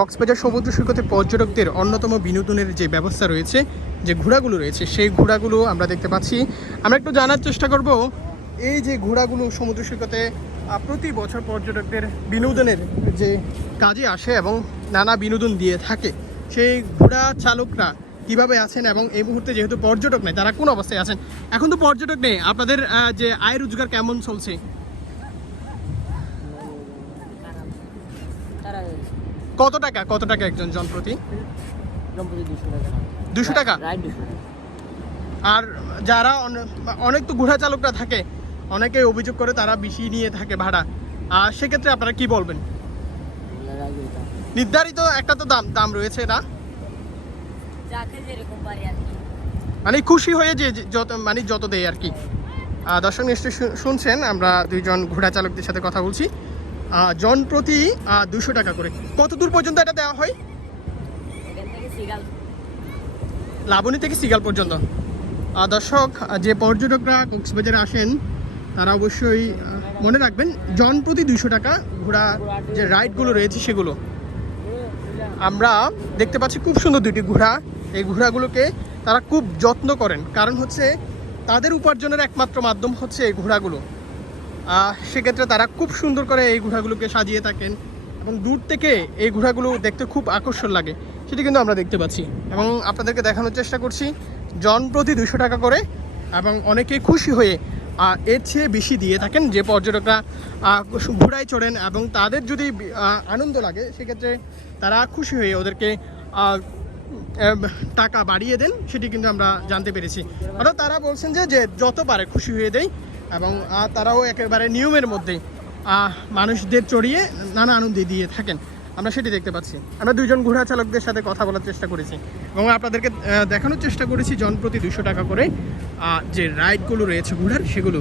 কক্সবাজার সমুদ্র সৈকতে পর্যটকদের অন্যতম বিনোদনের যে ব্যবস্থা রয়েছে, যে ঘোড়াগুলো রয়েছে, সেই ঘোড়াগুলো আমরা দেখতে পাচ্ছি। আমরা একটু জানার চেষ্টা করব এই যে ঘোড়াগুলো সমুদ্র সৈকতে প্রতি বছর পর্যটকদের বিনোদনের যে কাজে আসে এবং নানা বিনোদন দিয়ে থাকে, সেই ঘোড়া চালকরা কিভাবে আছেন এবং এই মুহূর্তে যেহেতু পর্যটক নেই, তারা কোন অবস্থায় আছেন। এখন তো পর্যটক নেই, আপনাদের যে আয় রোজগার কেমন চলছে? কত টাকা একজন জন প্রতি? 200 টাকা। আর যারা অনেক তো ঘোড়া চালকরা থাকে, অনেকে অভিযোগ করে তারা বেশি নিয়ে থাকে ভাড়া, আর সেক্ষেত্রে আপনারা কি বলবেন? নির্ধারিত একটা তো দাম রয়েছে না, মানে খুশি হয়ে যে যত দেয় আর কি। দর্শক নিশ্চয়ই শুনছেন, আমরা দুইজন ঘোড়া চালকদের সাথে কথা বলছি। জন প্রতি 200 টাকা করে। কত দূর পর্যন্ত এটা দেওয়া হয়? লাবণী থেকে সিগাল পর্যন্ত। দর্শক, যে পর্যটকরা কক্সবাজারে আসেন তারা অবশ্যই মনে রাখবেন, জন প্রতি 200 টাকা ঘোড়া যে রাইডগুলো রয়েছে সেগুলো। আমরা দেখতে পাচ্ছি খুব সুন্দর দুটি ঘোড়া। এই ঘোড়াগুলোকে তারা খুব যত্ন করেন, কারণ হচ্ছে তাদের উপার্জনের একমাত্র মাধ্যম হচ্ছে এই ঘোড়াগুলো। সেক্ষেত্রে তারা খুব সুন্দর করে এই ঘোড়াগুলোকে সাজিয়ে থাকেন এবং দূর থেকে এই ঘোড়াগুলো দেখতে খুব আকর্ষণ লাগে, সেটি কিন্তু আমরা দেখতে পাচ্ছি এবং আপনাদেরকে দেখানোর চেষ্টা করছি। জন প্রতি 200 টাকা করে এবং অনেকেই খুশি হয়ে এর চেয়ে বেশি দিয়ে থাকেন। যে পর্যটকরা ঘোড়ায় চড়েন এবং তাদের যদি আনন্দ লাগে, সেক্ষেত্রে তারা খুশি হয়ে ওদেরকে টাকা বাড়িয়ে দেন, সেটি কিন্তু আমরা জানতে পেরেছি। অর্থাৎ তারা বলছেন যে যত পারে খুশি হয়ে দেয় এবং তারাও একেবারে নিয়মের মধ্যে মানুষদের চড়িয়ে নানা আনন্দ দিয়ে থাকেন, আমরা সেটি দেখতে পাচ্ছি। আমরা দুইজন ঘোড়া চালকদের সাথে কথা বলার চেষ্টা করেছি এবং আপনাদেরকে দেখানোর চেষ্টা করেছি জন প্রতি 200 টাকা করে যে রাইডগুলো রয়েছে ঘোড়ার, সেগুলো।